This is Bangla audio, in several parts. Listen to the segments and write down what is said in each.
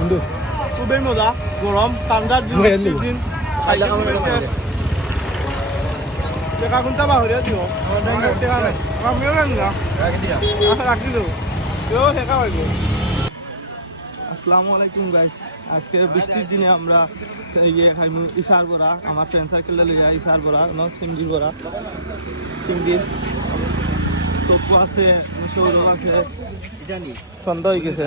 কিন্তু খুবই মজা গরম ঠান্ডার দিন। টেকা কোনটা বাহরিয়া দিও। টেকা নাই। আমিও জানি না। রাখি আচ্ছা দেবো কেউ আসসালামু আলাইকুম গাইস আজকে বৃষ্টির দিনে আমরা ইয়ে ইসার বড়া আমার ফ্রেন্ড সার্কেলে লিয়ে ইসার বড়া ন চিংড়ির বড়া। চিংড়ির তপু আছে সৌরভ আছে। জানি সন্ধ্যা হয়ে গেছে।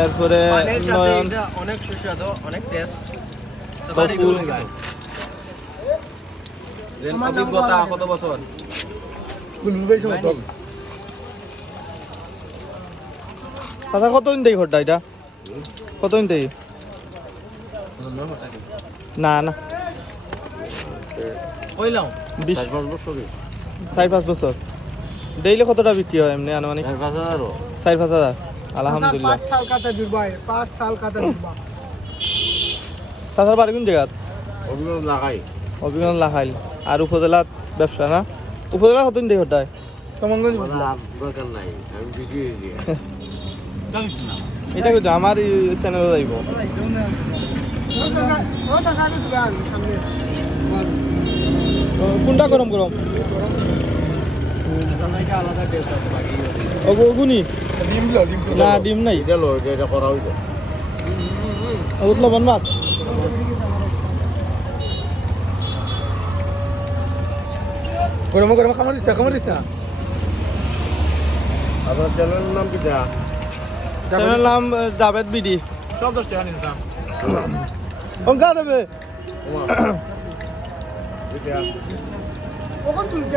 এরপরে অনেক সুস্বাদু অনেক টেস্ট অভিজ্ঞতা কত বছর? দাদা কতদিন দেই ঘরটা এটা? কতদিন দেই না না। কইলাম। বিশ চার পাঁচ বছর চার পাঁচ বছর। ডেইলি কতটা বিক্রি হয় এমনি আনুমানিক? চার পাঁচ হাজারও। চার পাঁচ হাজার। আলহামদুলিল্লাহ पाँच साल का तजुर्बा है पाँच साल का तजुर्बा তাছাড়া বাড়ি কোন জায়গাত অভিজ্ঞতা লাগাই অভিজ্ঞান লাখাইল আর উপজেলাত ব্যবসা না উপজেলা কতদিন দেই ঘরটায় कमंगल আমার দরকার নাই আমি বেশি হয়েছি এটা কিন্তু আমার চ্যানেলে যাইব बहुत सा साल दुकान सामने কোনটা গরম গরম ওগুনি না ডিম নাই। এটা করা হয়েছে উঠল বনবাস গরম গরম খামার দিস না খামার দিস না। আপনার চ্যানেলের নাম কি যা? নাম জাভেদ বিডি। সব দেবে? ওখান তুলতে